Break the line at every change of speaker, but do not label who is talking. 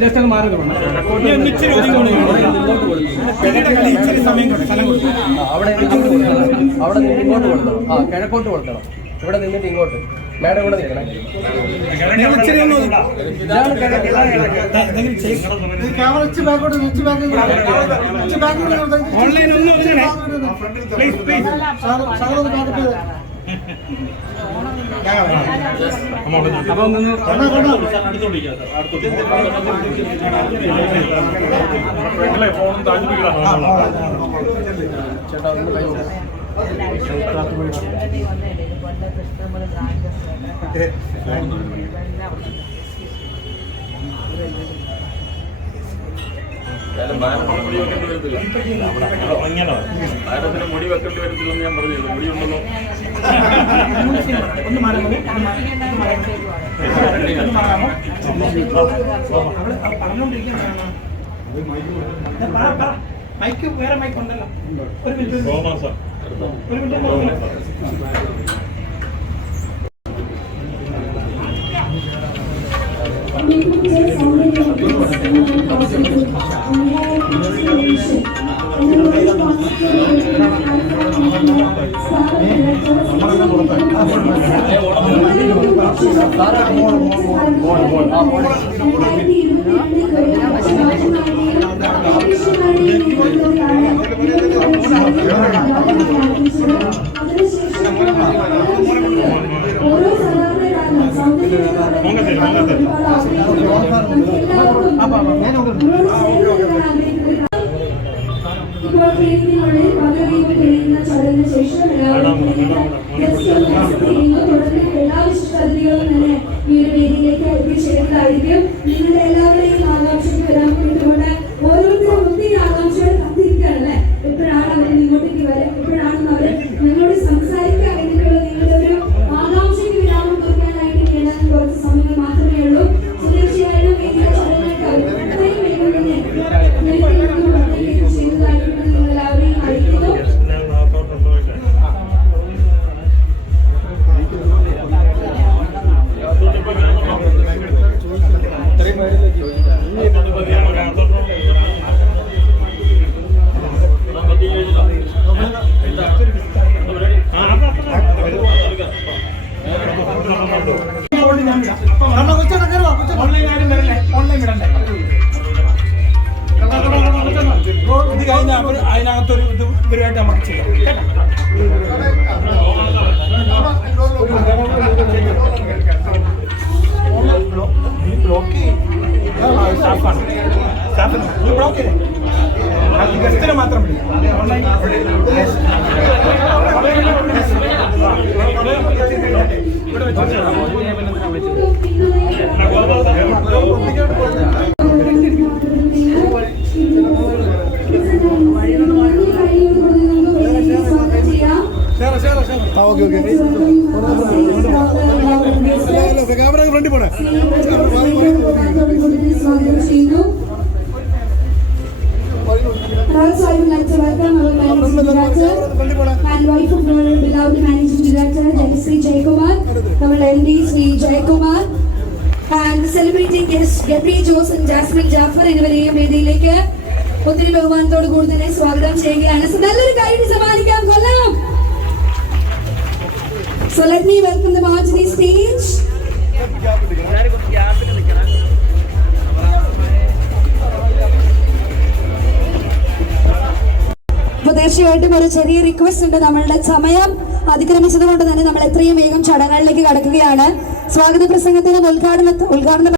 Just ഒന്ന് മാറി അവിടെ ഇങ്ങോട്ട് കൊടുക്കണം അവിടെ നിന്ന് ഇങ്ങോട്ട് കൊടുക്കണം ആ കിഴക്കോട്ട് കൊടുക്കണം ഇവിടെ നിന്നിട്ട് ഇങ്ങോട്ട് മാഡം ഇവിടെ നിൽക്കണം ഓൺലൈൻ ഒന്ന് ശകലം ബാക്കപ്പ് ചെയ്ത് അപ്പൊ ഒന്ന് കണ്ടോ കണ്ടോ ഒന്ന് കൈ കൊടുക്ക്. ഭാരതത്തിന് മുടി വെക്കേണ്ടി വരത്തില്ലെന്ന് ഞാൻ പറഞ്ഞു മുടി ഉണ്ടല്ലോ
മൈക്ക് വേറെ മൈക്ക് ഉണ്ടല്ലോ ഒരു മിനിറ്റ് ഒരു മിനിറ്റ് ഒരു മിനിറ്റ് ഇപ്പോൾ ക്ലിനിക്കിനുള്ളിൽ പദവിയും കഴിയുന്ന ചടങ്ങിന് ശേഷം എല്ലാവരും തുടർന്ന് എല്ലാ വിശിഷ്ടാതിഥികളും തന്നെ ഈ ഒരു വേദിയിലേക്ക് എത്തിച്ചേരുന്നതായിരിക്കും നിങ്ങളുടെ എല്ലാവരെയും ഇത് കഴിഞ്ഞാൽ അതിനകത്തൊരു ഇത് ഇവരുമായിട്ട് നമുക്ക് ചെയ്യാം സ്റ്റാഫിന് നീ ബ്ലോക്ക് ഗസ്റ്റിനെ മാത്രം ഷേർ ആ ഓക്കെ ഓക്കെ ക്യാമറ ഫ്രണ്ടിൽ പോണേ സ്വാഗതം ചെയ്യുന്നു Also, I would like to welcome our managing director and wife of our beloved managing director, Jayasri Jaykumar, our MD Sri Jaykumar, and celebrating guests Gabri Jose and Jasmine Jaffer എന്നിവരെയും വേദിയിലേക്ക് ഒത്തിരി ബഹുമാനത്തോട് കൂടി തന്നെ സ്വാഗതം ചെയ്യുകയാണ് നല്ലൊരു കാര്യം സമ്മാനിക്കാം കൊല്ലാം So let me welcome them all to the stage. തീർച്ചയായിട്ടും ഒരു ചെറിയ റിക്വസ്റ്റ് ഉണ്ട് നമ്മളുടെ സമയം അതിക്രമിച്ചത് കൊണ്ട് തന്നെ നമ്മൾ എത്രയും വേഗം ചടങ്ങുകളിലേക്ക് കടക്കുകയാണ്. സ്വാഗത പ്രസംഗത്തിന് ഉദ്ഘാടന ഉദ്ഘാടന